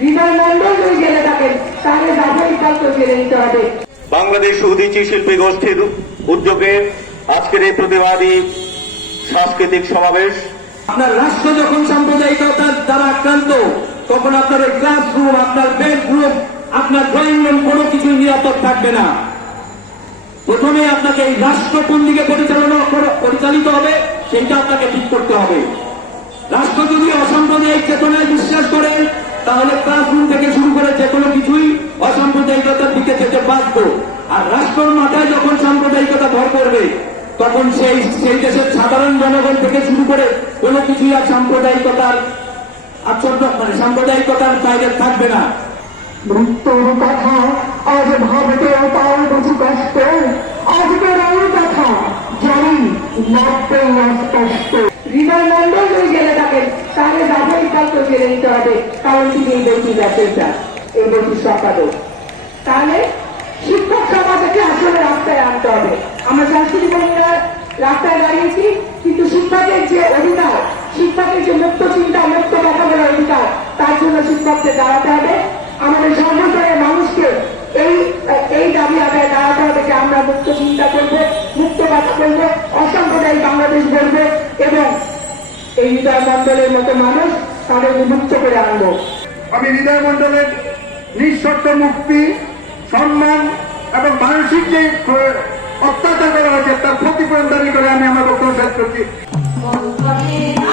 হৃদয় মন্ডল যদি জেলে থাকেন তাহলে রাজনীতিকালকেও জেলে নিতে হবে। বাংলাদেশ উদীচী শিল্পী গোষ্ঠীর উদ্যোগে আজকের এই প্রতিবাদী সাংস্কৃতিক সমাবেশ। আপনার রাষ্ট্র যখন সাম্প্রদায়িকতার দ্বারা আক্রান্ত তখন আপনার ক্লাসরুম আপনার বেডরুম আপনার ড্রয়িং রুম কোনো কিছু নিরাপদ থাকবে না। প্রথমে আপনাকে এই রাষ্ট্র কোন দিকে পরিচালনা পরিচালিত হবে সেটা আপনাকে ঠিক করতে হবে। রাষ্ট্র যদি অসাম্প্রদায়িক চেতনায় বিশ্বাস করে তাহলে ক্লাসরুম থেকে শুরু করে যে কোনো কিছুই অসাম্প্রদায়িকতার দিকে বাধ্য আর রাষ্ট্রের মাথায় যখন সাম্প্রদায়িকতা ভর করবে তখন সেই সেই দেশের সাধারণ জনগণ থেকে শুরু করে কোনো কিছুই আর সাম্প্রদায়িকতার আচরণ মানে সাম্প্রদায়িকতার বাইরে থাকবে না। মৃত্যুর কথা আজ ভাবতেও পাও বুঝি কষ্ট। আজকের এই কথা জানি লাগবেই অস্পষ্ট। হৃদয় মন্ডল যদি জেলে থাকেন তাহলে রাজনীতিকালকেও জেলে নিতে হবে কারণ তিনি এই বইটির রচয়িতা এই বইটির সম্পাদক তাহলে রাস্তায় আনতে হবে। আমরা সাংস্কৃতিক কর্মীরা রাস্তায় দাঁড়িয়েছি, কিন্তু শিক্ষকের যে অধিকার, শিক্ষকের যে মুক্ত চিন্তা, মুক্ত কথা অধিকার, তার জন্য শিক্ষকদের দাঁড়াতে হবে। আমাদের সর্বস্তরের মানুষকে এই এই দাবি আদায় দাঁড়াতে হবে যে আমরা মুক্ত চিন্তা করব, মুক্ত কথা বলব অসাম্প্রদায়িক বাংলাদেশ গড়বো এবং এই হৃদয় মন্ডলের মতো মানুষ তাদের মুক্ত করে আনব। আমি হৃদয় মন্ডলের নিঃশর্ত মুক্তি যে অত্যাচার করা হয়েছে তার ক্ষতিপূরণ দাবি করে আমি আমার বক্তব্য শেষ করছি। না